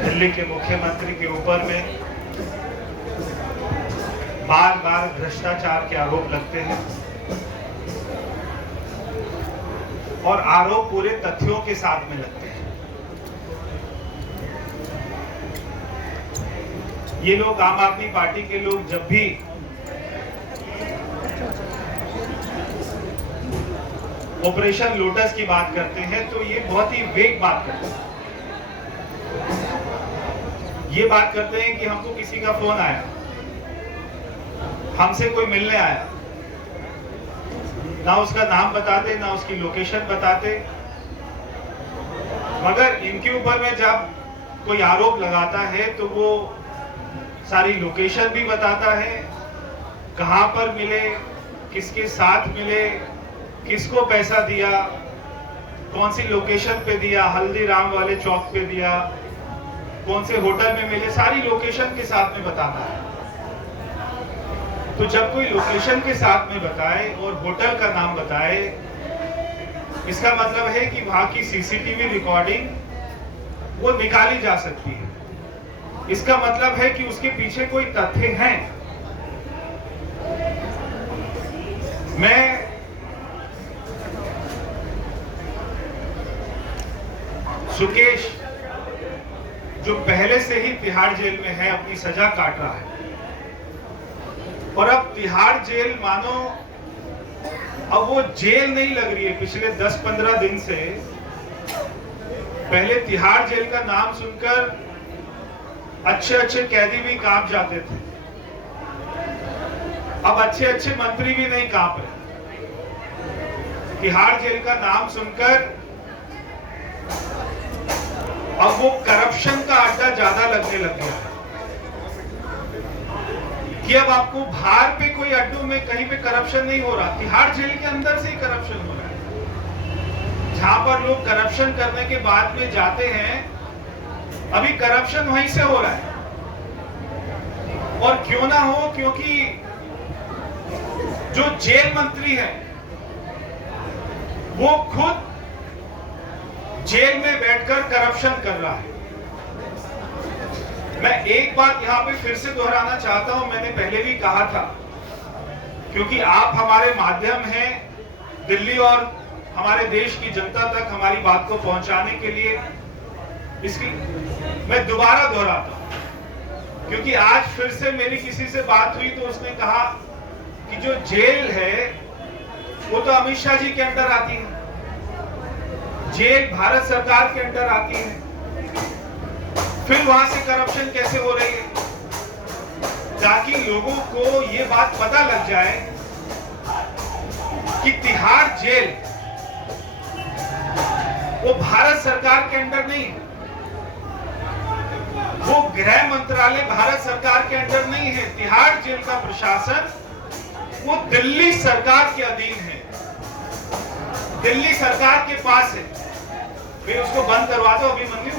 दिल्ली के मुख्यमंत्री के ऊपर में बार बार भ्रष्टाचार के आरोप लगते हैं और आरोप पूरे तथ्यों के साथ में लगते हैं। ये लोग, आम आदमी पार्टी के लोग, जब भी ऑपरेशन लोटस की बात करते हैं तो ये बहुत ही वेग बात करते हैं। ये बात करते हैं कि हमको किसी का फोन आया, हमसे कोई मिलने आया, ना उसका नाम बताते, ना उसकी लोकेशन बताते, मगर इनके ऊपर में जब कोई आरोप लगाता है तो वो सारी लोकेशन भी बताता है, कहां पर मिले, किसके साथ मिले, किसको पैसा दिया, कौन सी लोकेशन पे दिया, हल्दीराम वाले चौक पे दिया, कौन से होटल में मिले, सारी लोकेशन के साथ में बताता है। तो जब कोई लोकेशन के साथ में बताए और होटल का नाम बताए, इसका मतलब है कि वहां की सीसीटीवी रिकॉर्डिंग वो निकाली जा सकती है। इसका मतलब है कि उसके पीछे कोई तथ्य हैं। मैं सुकेश, जो पहले से ही तिहाड़ जेल में है, अपनी सजा काट रहा है, और अब तिहाड़ जेल मानो अब वो जेल नहीं लग रही है। पिछले 10-15 दिन से पहले तिहाड़ जेल का नाम सुनकर अच्छे अच्छे कैदी भी कांप जाते थे, अब अच्छे अच्छे मंत्री भी नहीं कांप रहे। तिहाड़ जेल का नाम सुनकर अब वो करप्शन का अड्डा ज्यादा लगने लग गया है कि अब आपको बाहर पे कोई अड्डों में कहीं पे करप्शन नहीं हो रहा, तिहाड़ जेल के अंदर से ही करप्शन हो रहा है। जहां पर लोग करप्शन करने के बाद में जाते हैं, अभी करप्शन वहीं से हो रहा है। और क्यों ना हो, क्योंकि जो जेल मंत्री है वो खुद जेल में बैठकर करप्शन कर रहा है। मैं एक बात यहां पे फिर से दोहराना चाहता हूं, मैंने पहले भी कहा था, क्योंकि आप हमारे माध्यम हैं दिल्ली और हमारे देश की जनता तक हमारी बात को पहुंचाने के लिए, इसकी मैं दोबारा दोहराता हूं। क्योंकि आज फिर से मेरी किसी से बात हुई तो उसने कहा कि जो जेल है वो तो अमित शाह जी के अंदर आती है, जेल भारत सरकार के अंदर आती है, फिर वहां से करप्शन कैसे हो रही है? ताकि लोगों को ये बात पता लग जाए कि तिहाड़ जेल वो भारत सरकार के अंदर नहीं है, वो गृह मंत्रालय भारत सरकार के अंदर नहीं है। तिहाड़ जेल का प्रशासन वो दिल्ली सरकार के अधीन है, दिल्ली सरकार के पास है। फिर उसको बंद करवा दो अभिमन्यु।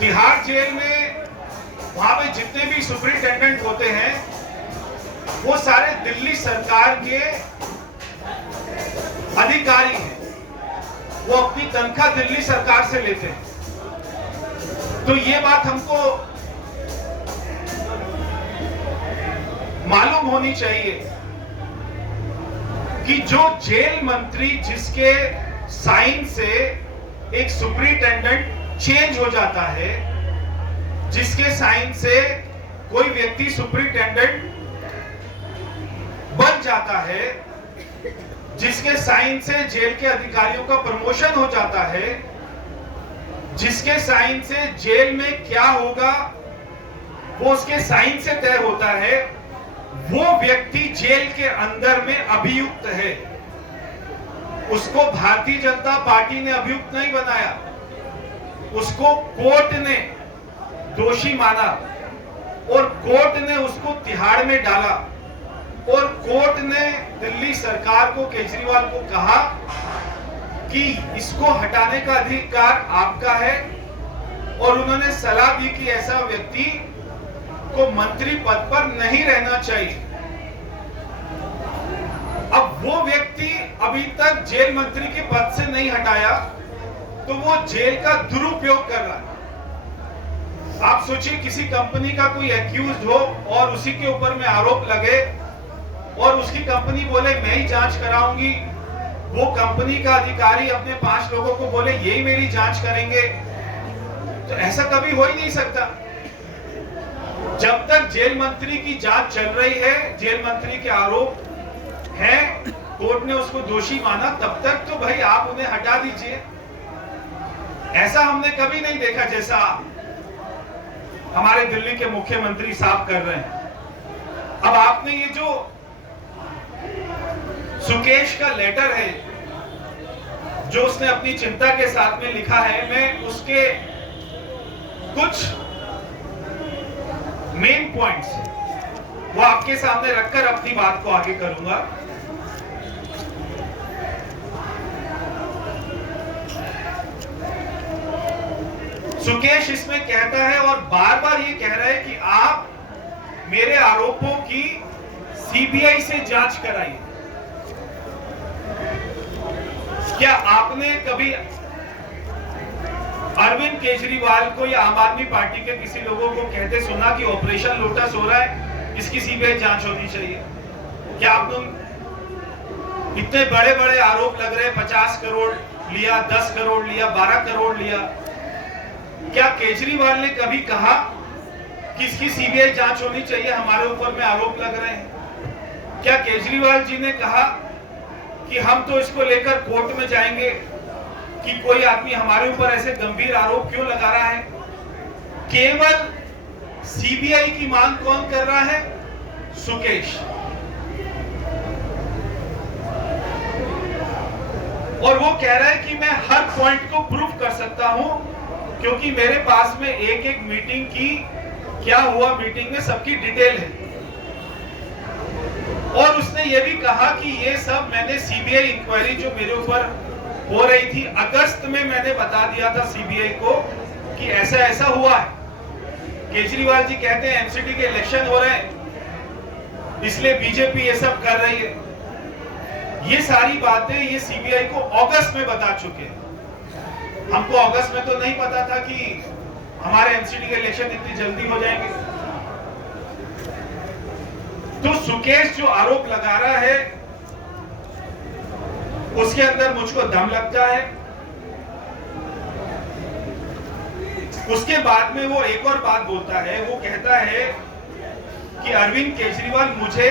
तिहाड़ जेल में वहां पे जितने भी सुपरिटेंडेंट होते हैं वो सारे दिल्ली सरकार के अधिकारी हैं, वो अपनी तनख्वाह दिल्ली सरकार से लेते हैं। तो ये बात हमको मालूम होनी चाहिए कि जो जेल मंत्री जिसके साइन से एक सुपरिटेंडेंट चेंज हो जाता है, जिसके साइन से कोई व्यक्ति सुपरिटेंडेंट बन जाता है, जिसके साइन से जेल के अधिकारियों का प्रमोशन हो जाता है, जिसके साइन से जेल में क्या होगा वो उसके साइन से तय होता है, वो व्यक्ति जेल के अंदर में अभियुक्त है। उसको भारतीय जनता पार्टी ने अभियुक्त नहीं बनाया, उसको कोर्ट ने दोषी माना और कोर्ट ने उसको तिहाड़ में डाला और कोर्ट ने दिल्ली सरकार को, केजरीवाल को कहा कि इसको हटाने का अधिकार आपका है और उन्होंने सलाह दी कि ऐसा व्यक्ति को मंत्री पद पर नहीं रहना चाहिए। अब वो व्यक्ति अभी तक जेल मंत्री के पद से नहीं हटाया, तो वो जेल का दुरुपयोग कर रहा है। आप सोचिए, किसी कंपनी का कोई एक्यूज हो और उसी के ऊपर में आरोप लगे और उसकी कंपनी बोले मैं ही जांच कराऊंगी, वो कंपनी का अधिकारी अपने 5 लोगों को बोले यही मेरी जांच करेंगे, तो ऐसा कभी हो ही नहीं सकता। जब तक जेल मंत्री की जांच चल रही है, जेल मंत्री के आरोप हैं, कोर्ट ने उसको दोषी माना, तब तक तो भाई आप उन्हें हटा दीजिए। ऐसा हमने कभी नहीं देखा जैसा हमारे दिल्ली के मुख्यमंत्री साहब कर रहे हैं। अब आपने ये जो सुकेश का लेटर है जो उसने अपनी चिंता के साथ में लिखा है, मैं उसके कुछ मेन पॉइंट्स वो आपके सामने रखकर अपनी बात को आगे करूंगा। सुकेश इसमें कहता है और बार बार ये कह रहा है कि आप मेरे आरोपों की सीबीआई से जांच कराइए। क्या आपने कभी अरविंद केजरीवाल को या आम आदमी पार्टी के किसी लोगों को कहते सुना कि ऑपरेशन लोटस हो रहा है, इसकी सीबीआई जांच होनी चाहिए? क्या आपने इतने बड़े बड़े आरोप लग रहे, 50 करोड़ लिया, 10 करोड़ लिया, 12 करोड़ लिया, क्या केजरीवाल ने कभी कहा कि इसकी सीबीआई जांच होनी चाहिए, हमारे ऊपर में आरोप लग रहे हैं? क्या केजरीवाल जी ने कहा कि हम तो इसको लेकर कोर्ट में जाएंगे कि कोई आदमी हमारे ऊपर ऐसे गंभीर आरोप क्यों लगा रहा है? केवल सीबीआई की मांग कौन कर रहा है? सुकेश। और वो कह रहा है कि मैं हर पॉइंट को प्रूफ कर सकता हूं क्योंकि मेरे पास में एक एक मीटिंग की, क्या हुआ मीटिंग में, सबकी डिटेल है। और उसने ये भी कहा कि ये सब मैंने सीबीआई इंक्वायरी जो मेरे ऊपर हो रही थी, अगस्त में मैंने बता दिया था सीबीआई को कि ऐसा ऐसा हुआ है। केजरीवाल जी कहते हैं एमसीडी के इलेक्शन हो रहे हैं इसलिए बीजेपी ये सब कर रही है। ये सारी बातें ये सीबीआई को अगस्त में बता चुके हैं। हमको अगस्त में तो नहीं पता था कि हमारे एमसीडी के इलेक्शन इतनी जल्दी हो जाएंगे। तो सुकेश जो आरोप लगा रहा है उसके अंदर मुझको दम लगता है। उसके बाद में वो एक और बात बोलता है, वो कहता है कि अरविंद केजरीवाल मुझे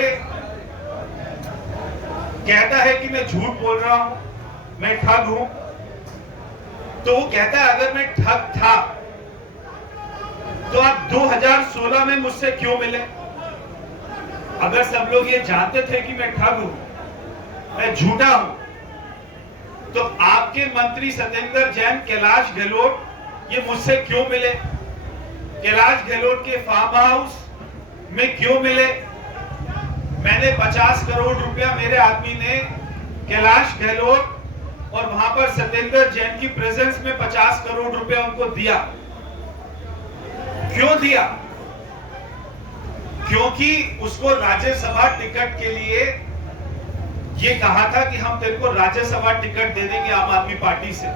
कहता है कि मैं झूठ बोल रहा हूं, मैं ठग हूं। तो वो कहता है अगर मैं ठग था तो आप 2016 में मुझसे क्यों मिले? अगर सब लोग ये जानते थे कि मैं ठग हूं, मैं झूठा हूं, तो आपके मंत्री सत्येंद्र जैन, कैलाश गहलोत ये मुझसे क्यों मिले? कैलाश गहलोत के फार्म हाउस में क्यों मिले? मैंने 50 करोड़ रुपया मेरे आदमी ने कैलाश गहलोत और वहां पर सत्येंद्र जैन की प्रेजेंस में 50 करोड़ रुपया उनको दिया। क्यों दिया? क्योंकि उसको राज्यसभा टिकट के लिए ये कहा था कि हम तेरे को राज्यसभा टिकट दे देंगे आम आदमी पार्टी से।